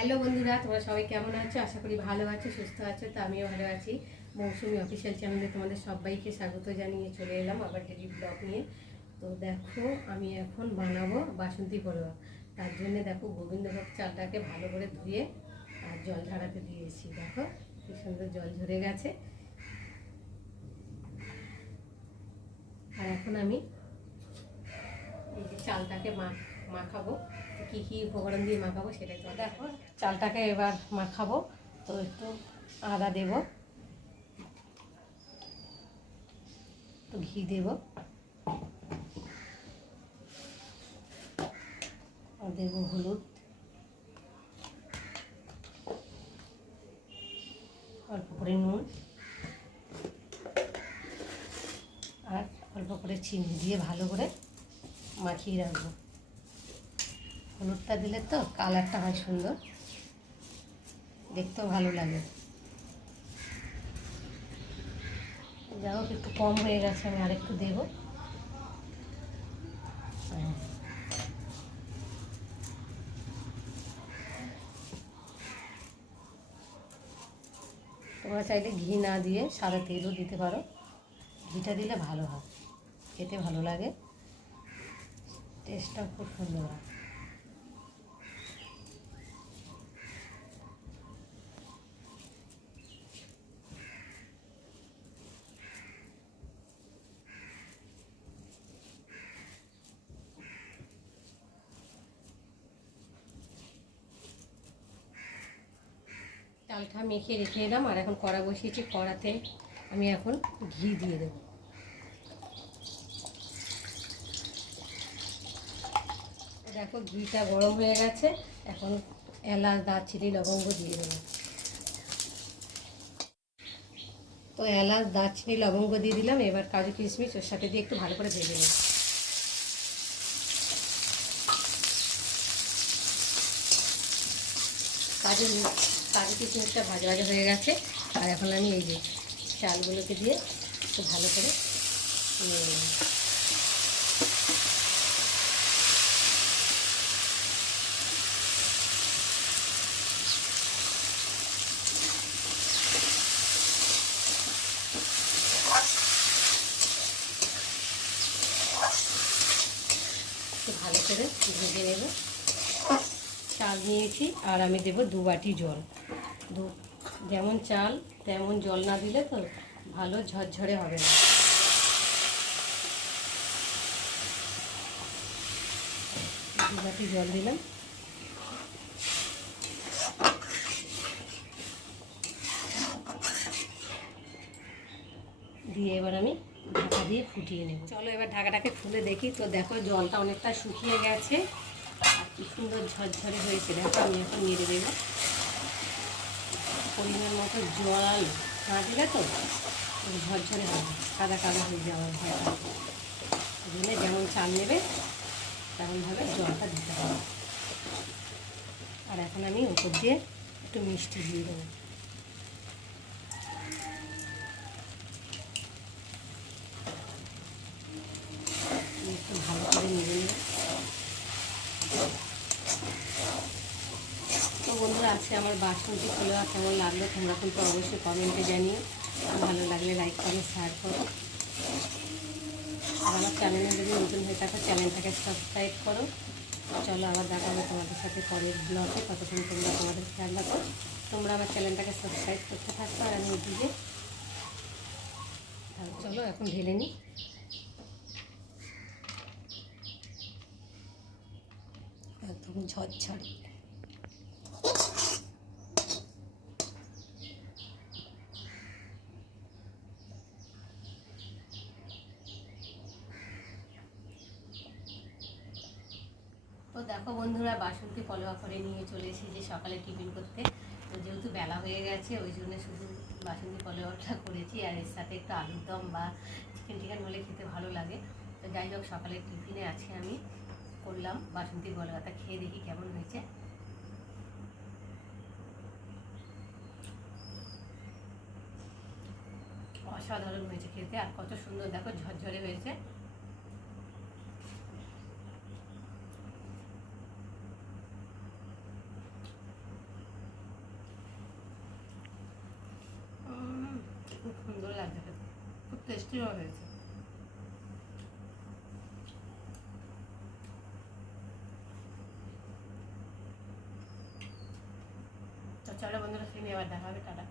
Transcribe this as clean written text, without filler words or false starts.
Hello বন্ধুরা, তোমরা সবাই কেমন আছো? আশা করি ভালো আছো, সুস্থ আছো। তো আমিও ভালো আছি। মৌসুমি অফিসিয়াল চ্যানেলে তোমাদের সবাইকে স্বাগত জানিয়ে চলে এলাম আবার ডেলি ব্লগ নিয়ে। তো দেখো, আমি এখন বানাবো বাসন্তী পোলাও। তার জন্য দেখো, গোবিন্দভোগ চালটাকে ভালো করে ধুয়ে আর জল ঝরাতে দিয়েছি। দেখো কি সুন্দর জল ঝরে গেছে। আর এখন আমি এই যে চালটাকে মাখাবো। কি কি উপকরণ দিয়ে মাখাবো সেটাই তো দেখো। চালটাকে এবার মাখাবো। তো একটু আদা দেব, একটু ঘি দেব, আর দেব হলুদ, অল্প করে নুন, আর অল্প করে চিনি দিয়ে ভালো করে মাখিয়ে রাখবো। হলুদটা দিলে তো কালারটা হয় সুন্দর, দেখতেও ভালো লাগে। যা হোক, একটু কম হয়ে গেছে, আমি আরেকটু দেবো। তোমরা চাইলে ঘি না দিয়ে সাদা তেলও দিতে পারো। ঘিটা দিলে ভালো হয়, খেতে ভালো লাগে, টেস্টটাও খুব সুন্দর হয়। চালটা মেখে রেখে এলাম, আর এখন কড়া বসিয়েছি। কড়াতে আমি এখন ঘি দিয়ে দেবো। দেখো, ঘিটা গরম হয়ে গেছে। এখন এলাচ, দারচিনি, লবঙ্গ দিয়ে দেবো। তো এলাচ, দারচিনি, লবঙ্গ দিয়ে দিলাম। এবার কাজু কিশমিশ ওর সাথে দিয়ে একটু ভালো করে ভেজে নেব। কাজু কিশমিশটা ভাজা ভাজা হয়ে গেছে। আর এখন আমি এই যে চালগুলোকে দিয়ে একটু ভালো করে নিয়ে নেব। একটু ভালো করে ভেজে নেব। চাল নিয়েছি, আর আমি দেবো 2 বাটি জল। যেমন চাল তেমন জল না দিলে তো ভালো ঝরঝরে হবে না। 2 বাটি জল দিলাম। দিয়ে এবার আমি ঢাকা দিয়ে ফুটিয়ে নেব। চলো এবার ঢাকাটাকে খুলে দেখি। তো দেখো, জলটা অনেকটা শুকিয়ে গেছে আর কি সুন্দর ঝরঝরে হয়েছে। দেখো, আমি এখন নেড়ে দেবো। পরিমাণ মতো জল না দিলে তো ঝরঝরে হবে, কাদা কাদা হয়ে যাওয়ার ভয় থাকে। ওই জন্য যেমন চাল নেবে তেমনভাবে জলটা দিতে হবে। আর এখন আমি উপর দিয়ে একটু মিষ্টি দিয়ে দেবো। একটু ভালো করে নেড়ে নেব। তো বন্ধুরা, আজকে আমার বাসন্তী পোলাও কেমন লাগলো তোমরা কিন্তু অবশ্যই কমেন্টে জানিও। ভালো লাগলে লাইক করো, শেয়ার করো। আর আমার চ্যানেলে যদি নতুন হয়ে থাকো চ্যানেলটাকে সাবস্ক্রাইব করো। চলো আবার দেখা হবে তোমাদের সাথে পরের ব্লগে। ততক্ষণ তোমরা তোমাদের খেয়াল রাখো। তোমরা আমার চ্যানেলটাকে সাবস্ক্রাইব করতে থাকো। আর আমি এদিকে চলো এখন ঢেলে নিই। একদম ঝরঝরে। তো দেখো বন্ধুরা, বাসন্তী পোলাও করে নিয়ে চলে এসেছি সকালে টিফিন করতে। তো যেহেতু বেলা হয়ে গেছে ওই জন্য শুধু বাসন্তী পোলাওটা করেছি। আর এর সাথে একটু আলুর দম বা চিকেন হলে খেতে ভালো লাগে। তো যাই হোক, সকালের টিফিনে আজকে আমি করলাম বাসন্তী পোলাওটা। খেয়ে দেখি কেমন হয়েছে। অসাধারণ হয়েছে খেতে, আর কত সুন্দর দেখো ঝরঝরে হয়েছে। টেস্টিও হয়েছে। তো চলো বন্ধুরা, ফিরে আবার দেখা হবে, টাটা।